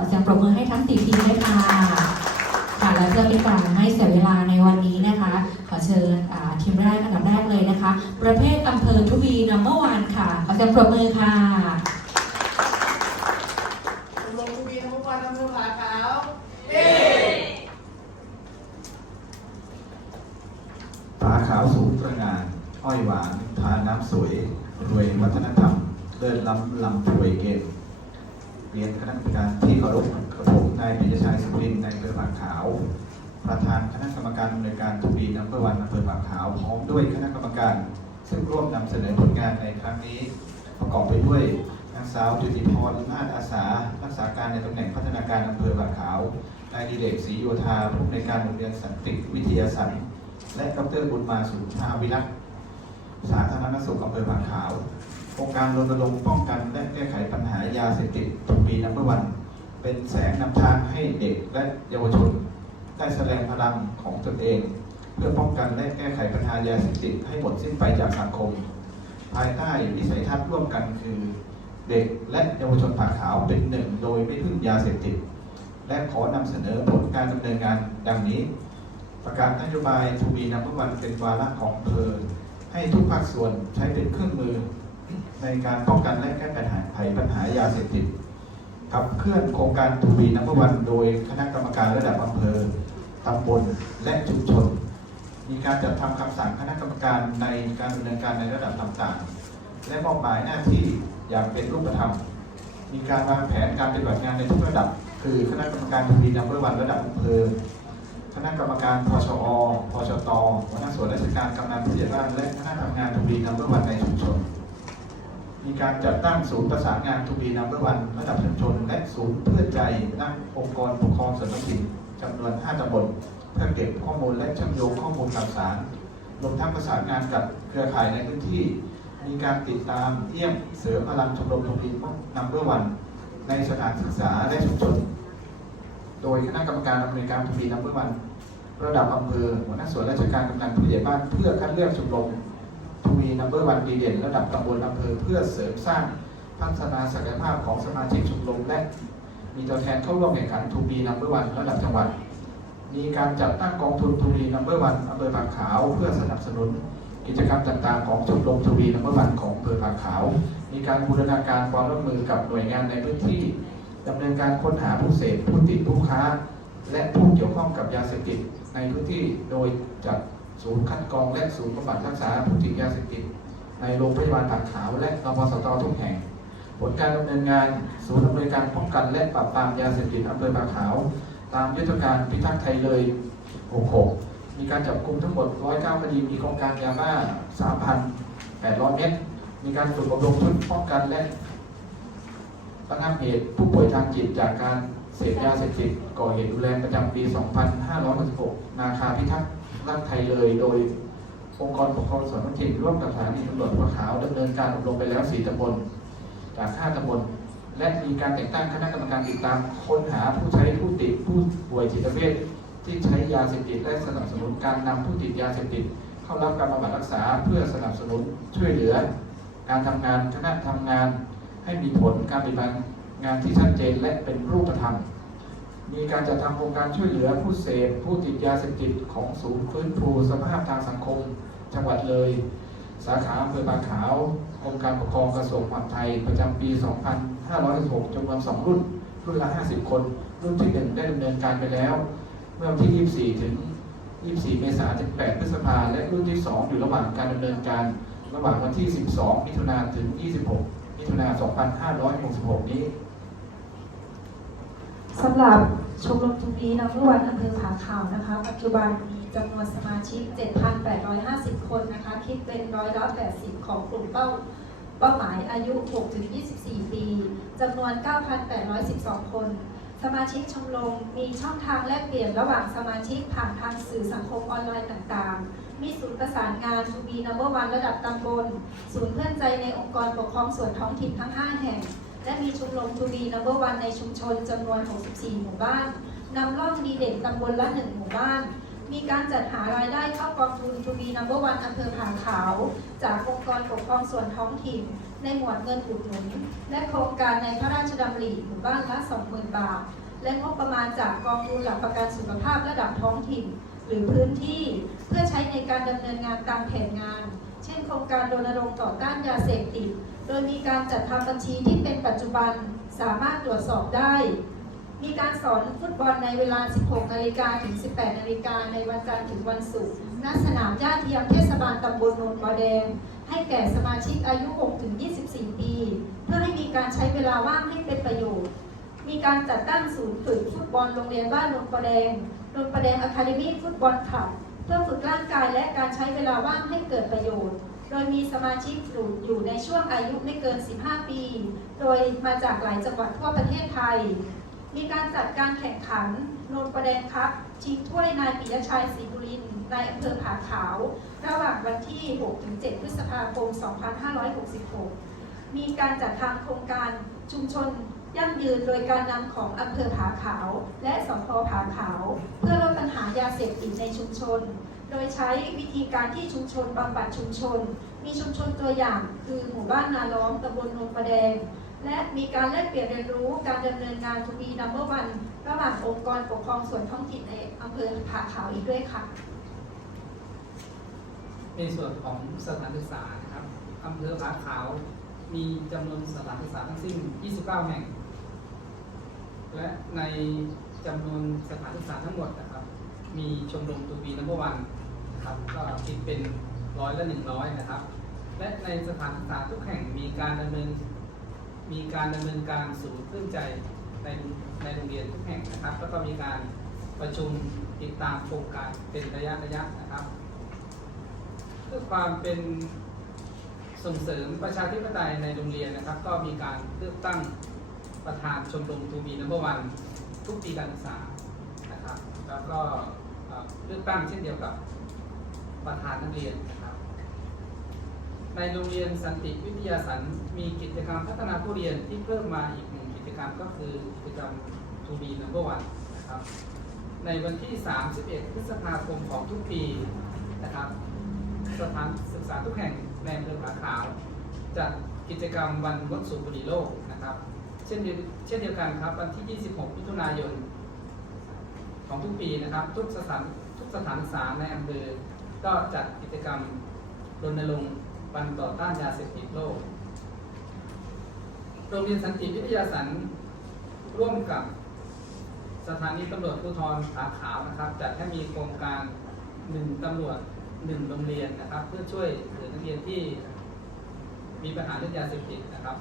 ขอเสียงปรบมือให้ทั้งสี่ทีมด้วยค่ะค่ะและเพื่อเป็นการไม่เสียเวลาในวันนี้นะคะ ขอเชิญอ่าทีมแรกอันดับแรกเลยนะคะ ประเภทอำเภอทุบีนัมเบอร์วันค่ะขอเสียงปรบมือค่ะชมรมทุบีทั้งวันทั้งเมืองผาขาวผาขาวสูงตระหงานอ้อยหวานทานน้ำสวยรวยวัฒนธรรมเดินลำลำถวยเกม เรียนคณะกรรมการที่เคารพกับผมนายปิยชัยสุรินทร์ในอำเภอผาขาว ประธานคณะกรรมการอำนวยการทุบีนัมเบอร์วันอำเภอผาขาวพร้อมด้วยคณะกรรมการ ซึ่งร่วมนำเสนอผลงานในครั้งนี้ ประกอบไปด้วยนางสาวจุติพรนาฏอาสา รักษาการในตำแหน่งพัฒนาการอำเภอผาขาวนายดิเรกศรีโยธาผู้อำนการโรงเรียนสันติวิทยาสันและดรบุญมาสุชาวิรัตน์สาธารณสุขอำเภอผางขาว โครงการรณรงค์ป้องกันและแก้ไขปัญหายาเสพติดทุกปีนับวัน เป็นแสงนำทางให้เด็กและเยาวชน ได้แสดงพลังของตนเอง เพื่อป้องกันและแก้ไขปัญหายาเสพติดให้หมดสิ้นไปจากสังคม ภายใต้วิสัยทัศน์ร่วมกันคือ เด็กและเยาวชนผาขาวเป็นหนึ่งโดยไม่พึ่งยาเสพติด และขอนำเสนอผลการดำเนินงานดังนี้ประกาศนโยบายทูบีนับวันเป็นวาระของอำเภอให้ทุกภาคส่วนใช้เป็นเครื่องมือ ในการป้องกันและแก้ปัญหาภัยปัญหายาเสพติดขับเคลื่อนโครงการทูบีนับวันโดยคณะกรรมการระดับอำเภอตำบลและชุมชน มีการจัดทำคำสั่งคณะกรรมการในการดำเนินการในระดับต่างๆ และมอบหมายหน้าที่อย่างเป็นรูปธรรม มีการวางแผนการปฏิบัติงานในทุกระดับ คือคณะกรรมการทูบีนับวันระดับอำเภอคณะกรรมการพชอพชตหัวหน้าส่วนราชการกำนันผู้ใหญ่บ้านและคณะทำงานทูบีนับวันในชุมชน มีการจัดตั้งศูนย์ประสานงานทูบีนัมเบอร์วันระดับชุมชน และศูนย์เพื่อใจนักองค์กรปกครองส่วนท้องถิ่นจำนวน 5ตำบลเพื่อเก็บข้อมูลและเชื่อมโยงข้อมูลข่าวสารรวมทั้งประสานงานกับเครือข่ายในพื้นที่ มีการติดตามเยี่ยมเสริมพลังชมรมทูบีนัมเบอร์วันในสถานศึกษาและชุมชน โดยคณะกรรมการอำนวยการทูบีนัมเบอร์วันระดับอำเภอหัวหน้าส่วนราชการกำนันผู้ใหญ่บ้านเพื่อคัดเลือกชมรม ทูบีนัมเบอร์วันดีเด่นระดับตำบลอำเภอเพื่อเสริมสร้างพัฒนาศักยภาพของสมาชิกชมรมและมีตัวแทนเข้าร่วมแข่งขันทูบีนัมเบอร์วันระดับจังหวัด มีการจัดตั้งกองทุนทูบีนัมเบอร์วันอำเภอปากขาวเพื่อสนับสนุน กิจกรรมต่างๆของชมรมทูบีนัมเบอร์วันของอำเภอปากขาว มีการบูรณาการความร่วมมือกับหน่วยงานในพื้นที่ดำเนินการค้นหาผู้เสพผู้ติดผู้ค้า และผู้เกี่ยวข้องกับยาเสพติดในพื้นที่โดยจัด ศูนย์คัดกรองและศูนย์บำบัดรักษาผู้ติดยาเสพติดในโรงพยาบาลปากขาวและนปสตทุกแห่ง ผลการดำเนินงาน ศูนย์อำนวยการป้องกันและปราบปรามยาเสพติดอำเภอปากขาว ตามยุทธการพิทักษ์ไทยเลย 66 มีการจับกลุ่มทั้งหมด 109 คดี มีโครงการยาบ้า 3,800 เม็ด มีการฝึกอบรมชุดป้องกันและระงับเหตุผู้ป่วยทางจิตจากการเสพยาเสพติดก่อเหตุรุนแรงประจำปี 2566 นาคาพิทักษ์ รักไทยเลย โดยองค์กรปกครองส่วนท้องถิ่นร่วมกับสถานีตำรวจหัวขาวดำเนินการอบรมไปแล้ว 4ตำบลจาก5ตำบลและมีการแต่งตั้งคณะกรรมการติดตามค้นหาผู้ใช้ผู้ติดผู้ป่วยจิตเวชที่ใช้ยาเสพติดและสนับสนุนการนำผู้ติดยาเสพติด เข้ารับการบำบัดรักษาเพื่อสนับสนุนช่วยเหลือ การทำงานคณะทำงาน ให้มีผลการปฏิบัติงานที่ชัดเจนและเป็นรูปธรรม มีการจัดทำโครงการช่วยเหลือผู้เสพผู้ติดยาเสพติดของศูนย์ฟื้นฟูสภาพทางสังคม จังหวัดเลย สาขาอำเภอปากขาวองค์การปกครองกระทรวงมหาดไทยประจำปี 2566จำนวน2รุ่น รุ่นละ 50 คน รุ่นที่ 1 ได้ดำเนินการไปแล้ว เมื่อวันที่ 24 ถึง 24 เมษายนถึง 8 พฤษภาและรุ่นที่ 2 อยู่ระหว่างการดำเนินการ ระหว่างวันที่ 12 มิถุนายนถึง 26 มิถุนายน 2566 นี้ สำหรับชมรมทุบีนักวันอำเภอผาขาวนะคะ ปัจจุบันมีจำนวนสมาชิก 7,850 คนนะคะ คิดเป็นร้อยละ80 ของกลุ่มเป้าเป้าหมายอายุ 6-24 ปีจำนวน 9,812 คน สมาชิกชมรมมีช่องทางแลกเปลี่ยนระหว่างสมาชิกผ่านทางสื่อสังคมออนไลน์ต่างๆ มีศูนย์ประสานงานทูบีนัมเบอร์วันระดับตำบล ศูนย์เพื่อนใจในองค์กรปกครองส่วนท้องถิ่นทั้ง 5 แห่ง และมีชมรมทูบีนัมเบอร์วันในชุมชนจำนวน 64 หมู่บ้านนำร่องดีเด่นตำบลละ 1 หมู่บ้าน มีการจัดหารายได้เข้ากองทุนทูบีนัมเบอร์วันอำเภอผาขาว จากองค์กรปกครองส่วนท้องถิ่น ในหมวดเงินอุดหนุน และโครงการในพระราชดำริหมู่บ้านละ 20,000 บาท และงบประมาณจากกองทุนหลักประกันสุขภาพระดับท้องถิ่น หรือพื้นที่เพื่อใช้ในการดำเนินงานตามแผนงาน ช่นโครงการรณรงค์ต่อต้านยาเสพติด โดยมีการจัดทำบัญชีที่เป็นปัจจุบันสามารถตรวจสอบได้ มีการสอนฟุตบอลในเวลา 16 นาฬิกาถึง 18 นาฬิกาในวันจันทร์ถึงวันศุกร์ ณ สนามหญ้าเทียมเทศบาลตำบลโนนปอแดง ให้แก่สมาชิกอายุ 6 ถึง 24 ปี เพื่อให้มีการใช้เวลาว่างให้เป็นประโยชน์ มีการจัดตั้งศูนย์ฝึกฟุตบอลโรงเรียนบ้านโนนปอแดงโนนปอแดงอะคาเดมี่ฟุตบอลคลับ เพื่อฝึกร่างกายและการใช้เวลาว่างให้เกิดประโยชน์ โดยมีสมาชิกอยู่ในช่วงอายุไม่เกิน 15 ปี โดยมาจากหลายจังหวัดทั่วประเทศไทย มีการจัดการแข่งขันโนนประแดงครับ ชิงถ้วยนายปิยชัยศรีบุรินในอำเภอผาขาว ระหว่างวันที่ 6-7 พฤษภาคม 2566 มีการจัดทำโครงการชุมชน ยั่งยืนโดยการนำของอำเภอผาขาว และสพผาขาว เพื่อลดปัญหายาเสพติดในชุมชน โดยใช้วิธีการที่ชุมชนบำบัดชุมชน มีชุมชนตัวอย่างคือหมู่บ้านนาล้อมตำบลโนนประแดง และมีการแลกเปลี่ยนเรียนรู้การดำเนินงานทูบีนัมเบอร์วันระหว่างองค์กรปกครองส่วนท้องถิ่นในอำเภอผาขาวอีกด้วยค่ะ ในส่วนของสถานศึกษานะครับอำเภอผาขาวมีจำนวนสถานศึกษาทั้งสิ้น 29 แห่ง และในจำนวนสถานศึกษาทั้งหมดนะครับ มีชมรมตูบีนัมเบอร์วันนะครับก็คิดเป็นร้อยละหนึ่งร้อยนะครับ และในสถานศึกษาทุกแห่งมีการดำเนินมีการดำเนินการศูนย์เพื่อใจในในโรงเรียนทุกแห่งนะครับ แล้วก็มีการประชุมติดตามโครงการเป็นระยะระยะนะครับ เพื่อความเป็นส่งเสริมประชาธิปไตยในโรงเรียนนะครับ ก็มีการเลือกตั้ง ประธานชมรมทูบีนัมเบอร์วันทุกปีการศึกษานะครับ แล้วก็เลือกตั้งเช่นเดียวกับประธานนักเรียนนะครับ ในโรงเรียนสันติวิทยาสันมีกิจกรรมพัฒนาผู้เรียนที่เพิ่มมาอีกหนึ่งกิจกรรมก็คือกิจกรรมทูบีนัมเบอร์วันนะครับในวันที่ 31 พฤษภาคมของทุกปีนะครับสถานศึกษาทุกแห่งในอำเภอผาขาวจัดกิจกรรมวันงดสูบบุหรี่โลกนะครับ เช่นเดียวเช่นเดียวกันครับ วันที่ 26 มิถุนายน ของทุกปีนะครับ ทุกสถานทุกสถานศึกษาในอำเภอก็จัดกิจกรรมรณรงค์วันต่อต้านยาเสพติดโลก โรงเรียนสันติวิทยาสันร่วมกับสถานีตำรวจภูธรผาขาวนะครับจัดให้มีโครงการหนึ่งตำรวจหนึ่งโรงเรียนนะครับ เพื่อช่วยเหลือนักเรียนที่มีปัญหาเรื่องยาเสพติดนะครับ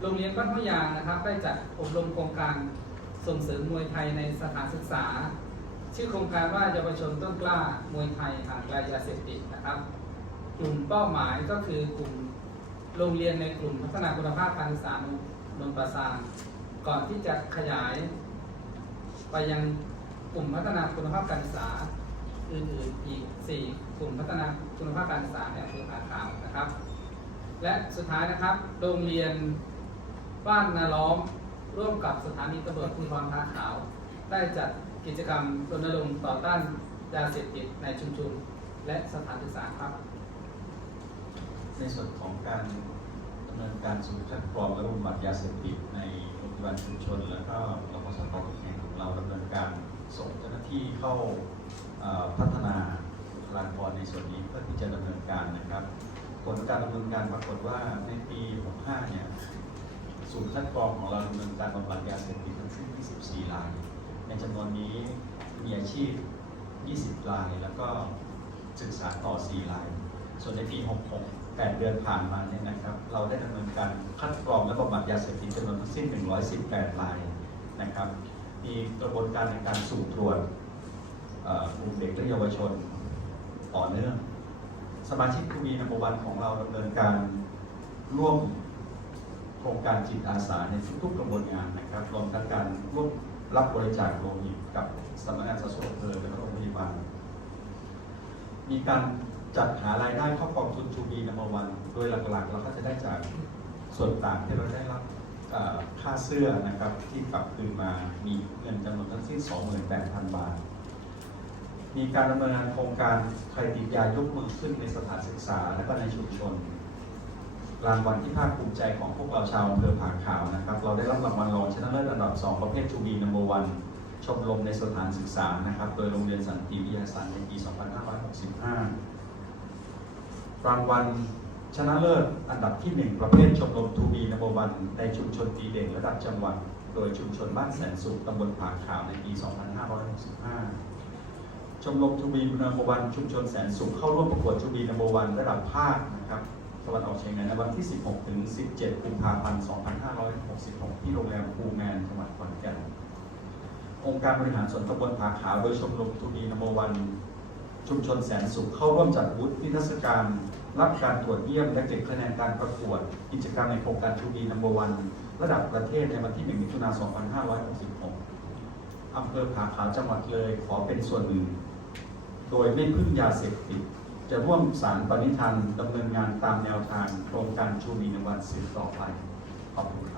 โรงเรียนบ้านห้วยยางนะครับได้จัดอบรมโครงการส่งเสริมมวยไทยในสถานศึกษา ชื่อโครงการว่าเยาวชนต้นกล้ามวยไทยห่างไกลยาเสพติดนะครับ กลุ่มเป้าหมายก็คือกลุ่มโรงเรียนในกลุ่มพัฒนาคุณภาพการศึกษานนประสานก่อนที่จะขยาย ไปยังกลุ่มพัฒนาคุณภาพการศึกษาอื่นๆอีก 4 กลุ่มพัฒนาคุณภาพการศึกษาในอำเภอผาขาวนะครับ และสุดท้ายนะครับโรงเรียน บ้านนาล้อมร่วมกับสถานีตำรวจภูธรผาขาว ได้จัดกิจกรรมรณรงค์ต่อต้านยาเสพติดในชุมชนและสถานศึกษาครับ ในส่วนของการดำเนินการศูนย์คัดกรองและบำบัดยาเสพติดในโรงพยาบาลชุมชน แล้วก็รพสตทุกแห่งของเราดำเนินการส่งเจ้าหน้าที่เข้าพัฒนาบุคลากรในส่วนนี้เพื่อที่จะดำเนินการนะครับ ผลการดำเนินการปรากฏว่าในปี 65 เนี่ย ศูนย์คัดกรองของเราดำเนินการบำบัดยาเสพติดทั้งสิ้น 24 ราย ในจำนวนนี้มีอาชีพ 20 ราย แล้วก็ศึกษาต่อ 4 ราย ส่วนในปี 66 8 เดือนผ่านมาเนี่ยนะครับ เราได้ดำเนินการคัดกรองและบำบัดยาเสพติดจำนวนทั้งสิ้น 118 รายนะครับ มีกระบวนการในการสุ่มตรวจกลุ่มเด็กและเยาวชนต่อเนื่อง สมาชิกทูบีนัมบอร์วันของเราดำเนินการร่วม โครงการจิตอาสาในทุกๆกระบวนงานนะครับรวมทั้งการร่วมรับบริจาคโลหิตกับสำนักงานสาธารณสุขอำเภอและโรงพยาบาลมีการจัดหารายได้เข้ากองทุนทูบีนัมวัน โดยหลักๆเราก็จะได้จากส่วนต่างที่เราได้รับค่าเสื้อนะครับที่กลับคืนมามีเงินจำนวนทั้งสิ้น 28,000 บาท มีการดำเนินงานโครงการใครติดยายกมือขึ้นในสถานศึกษาและก็ในชุมชน รางวัลที่ภาคภูมิใจของพวกเราชาวอำเภอผาขาวนะครับ เราได้รับรางวัลรองชนะเลิศอันดับ 2 ประเภททูบีนัมเบอร์วันชมรมในสถานศึกษานะครับ โดยโรงเรียนสันติวิทยาศาสตร์ในปี 2565 รางวัลชนะเลิศอันดับที่ 1 ประเภทชมรมทูบีนัมเบอร์วันในชุมชนดีเด่นระดับจังหวัด โดยชุมชนบ้านแสนสุขตำบลผาขาวในปี 2565ชมรมทูบีนัมเบอร์วันชุมชนแสนสุขเข้าร่วมประกวดทูบีนัมเบอร์วันระดับภาคนะครับะวันออกเฉียงเหนือในวันที่ 16 ถึง 17 กุมภาพันธ์ 2566 ที่โรงแรมภูแมนจังหวัดขอนแก่น องค์การบริหารส่วนตำบลผาขาวโดยชมรมทูบีนัมวัน ชุมชนแสนสุขเข้าร่วมจัดบูธนิทรรศการ รับการตรวจเยี่ยมและเก็บคะแนนการประกวด กิจกรรมในโครงการทูบีนัมวันระดับประเทศในวันที่ 1 มิถุนายน 2566 อำเภอผาขาวจังหวัดเลยขอเป็นส่วนหนึ่ง โดยไม่พึ่งยาเสพติด จะร่วมสารปณิธานดำเนินงานตามแนวทางโครงการชูมีในวันสืบต่อไป ขอบคุณครับ